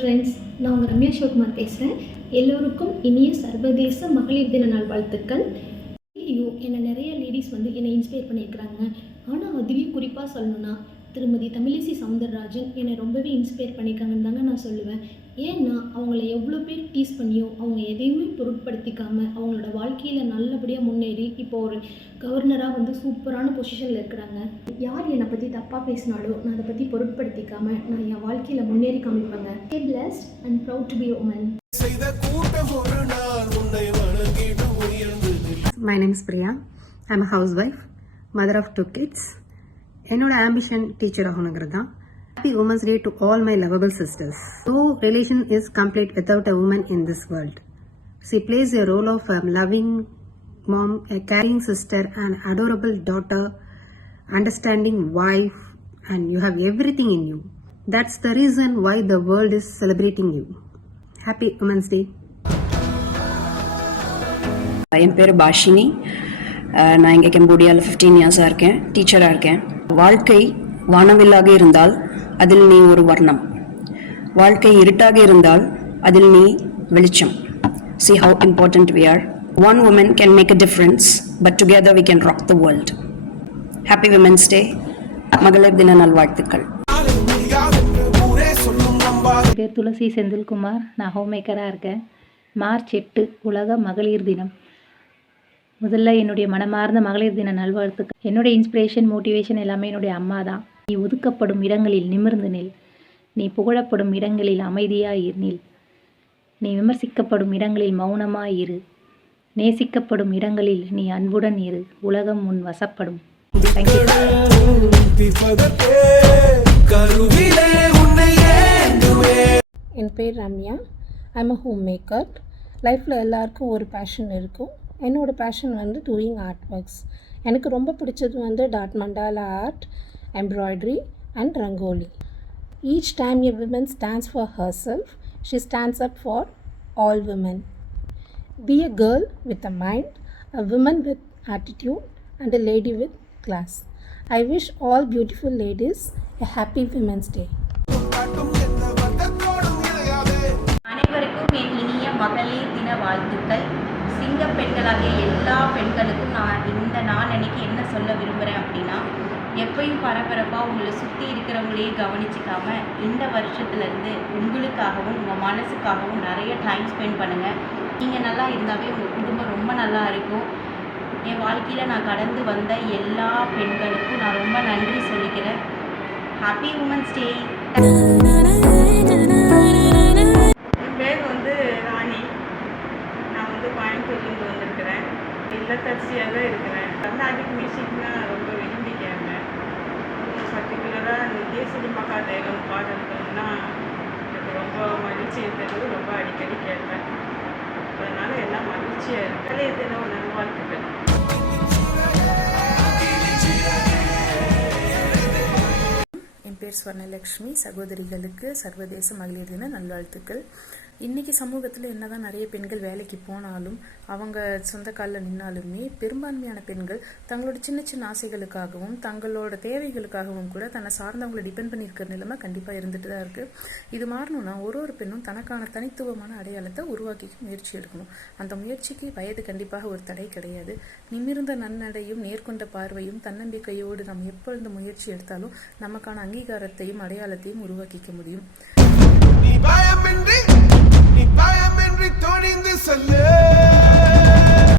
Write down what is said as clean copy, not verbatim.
Friends, நான் உங்கள் ரம்யா சிவகுமார் பேசுகிறேன். எல்லோருக்கும் இனிய சர்வதேச மகளிர் தின நாள் வாழ்த்துக்கள். என்னை நிறைய லேடிஸ் என்னை இன்ஸ்பயர் பண்ணியிருக்கிறாங்க. ஆனால் அதுலேயும் குறிப்பாக சொல்லணுன்னா திருமதி தமிழிசை சவுந்தரராஜன் என்னை ரொம்பவே இன்ஸ்பயர் பண்ணியிருக்காங்கன்னு தாங்க நான் சொல்லுவேன். ஏன்னா அவங்கள எவ்வளோ பேர் டீஸ் பண்ணியோ அவங்க எதையுமே பொருட்படுத்திக்காமல் அவங்களோட வாழ்க்கையில் நல்லபடியாக முன்னேறி இப்போ ஒரு கவர்னராக சூப்பரான பொசிஷனில் இருக்கிறாங்க. யார் என்னை பற்றி தப்பாக பேசினாலோ நான் அதை பற்றி பொருட்படுத்திக்காமல் நான் என் வாழ்க்கையில் முன்னேறி காமிப்பேங்க. Stay blessed and proud to be a woman. My name is Priya. I'm a housewife, mother of 2 kids. என்னோட ஆம்பிஷன் டீச்சர் ஆகணுங்கிறது தான். Happy Women's Day to all my lovable sisters. No relation is complete without a woman in this world. She plays a role of a loving mom, a caring sister, an adorable daughter, understanding wife, and you have everything in you. That's the reason why the world is celebrating you. Happy Women's Day. என் பேர் பாஷினி. நான் இங்கே கம்போடியாவில் 15 இயர்ஸாக இருக்கேன், டீச்சராக இருக்கேன். வாழ்க்கை வானவில்லாக இருந்தால் அதில் நீ ஒரு வர்ணம், வாழ்க்கை இருட்டாக இருந்தால் அதில் நீ வெளிச்சம். See how important we are. One woman can make a difference, but together we can rock the world. Happy Women's Day. மகளிர் தின நல்வாழ்த்துக்கள். என் பேர் துளசி செந்தில்குமார். நான் ஹோம் மேக்கராக இருக்கேன். மார்ச் 8 உலக மகளிர் தினம். முதல்ல என்னுடைய மனமார்ந்த மகளிர் தின நல்வாழ்த்துக்கள். என்னுடைய இன்ஸ்பிரேஷன், மோட்டிவேஷன் எல்லாமே என்னுடைய அம்மா தான். நீ ஒதுக்கப்படும் இடங்களில் நிமிர்ந்து நில், நீ புகழப்படும் இடங்களில் அமைதியாய் நில், நீ விமர்சிக்கப்படும் இடங்களில் மௌனமாய் இரு, நேசிக்கப்படும் இடங்களில் நீ அன்புடன் இரு, உலகம் உன் வசப்படும். என் பேர் Ramya. I'm a home maker. லைஃப்பில் எல்லாருக்கும் ஒரு பேஷன் இருக்கும். என்னோடய பேஷன் டூயிங் ஆர்ட் ஒர்க்ஸ். எனக்கு ரொம்ப பிடிச்சது dot mandala art, embroidery and rangoli. Each time a women stands for herself, she stands up for all women. Be a girl with a mind, a women with attitude and a lady with class. I wish all beautiful ladies a happy Women's Day. அனைவருக்கும் என் இனிய மகளிர் தின வாழ்த்துக்கள். சிங்க பெண்களாகிய எல்லா பெண்களுக்கும் இந்த நாள் அன்னைக்கு என்ன சொல்ல விரும்புகிறேன் அப்படின்னா, எப்பயும் பரபரப்பாக உங்களை சுற்றி இருக்கிறவங்களையே கவனிச்சிக்காம இந்த வருஷத்துலேருந்து உங்களுக்காகவும் உங்கள் மனசுக்காகவும் நிறைய டைம் ஸ்பெண்ட் பண்ணுங்கள். நீங்கள் நல்லா இருந்தாவே உங்கள் குடும்பம் ரொம்ப நல்லா இருக்கும். என் வாழ்க்கையில் நான் கடந்து வந்த எல்லா பெண்களுக்கும் நான் ரொம்ப நன்றி சொல்லிக்கிறேன். Happy women's day. என் பேர் ராணி. நான் கோயம்புத்தூர்லேருந்து வந்திருக்கிறேன். இல்லத்தரசியாக தான் இருக்கிறேன். கர்நாடிக் மியூசிக்னா ரொம்ப விரும்பி கேட்பேன். பர்டிகுலராக நித்யஸ்ரீ மகாதேவன் பாடல்கள்னா எனக்கு ரொம்ப மகிழ்ச்சி இருக்கிறது. ரொம்ப அடிக்கடி கேட்பேன். அதனால் எல்லாம் மகிழ்ச்சியாக இருக்குது. எதுனா நல்வாழ்த்துக்கள். என் பேர் ஸ்வர்ணலக்ஷ்மி. சகோதரிகளுக்கு சர்வதேச மகளிர் தின நல்வாழ்த்துக்கள். இன்றைக்கி சமூகத்தில் என்னதான் நிறைய பெண்கள் வேலைக்கு போனாலும் அவங்க சொந்த காலில் நின்னாலுமே பெரும்பான்மையான பெண்கள் தங்களோட சின்ன சின்ன ஆசைகளுக்காகவும் தங்களோட தேவைகளுக்காகவும் கூட தன்னை சார்ந்தவங்களை டிபெண்ட் பண்ணியிருக்கிற நிலைமை கண்டிப்பாக இருந்துட்டு தான் இருக்குது. இது மாறணும்னா ஒரு பெண்ணும் தனக்கான தனித்துவமான அடையாளத்தை உருவாக்கிக்க முயற்சி எடுக்கணும். அந்த முயற்சிக்கு வயது கண்டிப்பாக ஒரு தடை கிடையாது. நிமிர்ந்த நன்னடையும் நேர்கொண்ட பார்வையும் தன்னம்பிக்கையோடு நாம் எப்பொழுது முயற்சி எடுத்தாலும் நமக்கான அங்கீகாரத்தையும் அடையாளத்தையும் உருவாக்கிக்க முடியும்.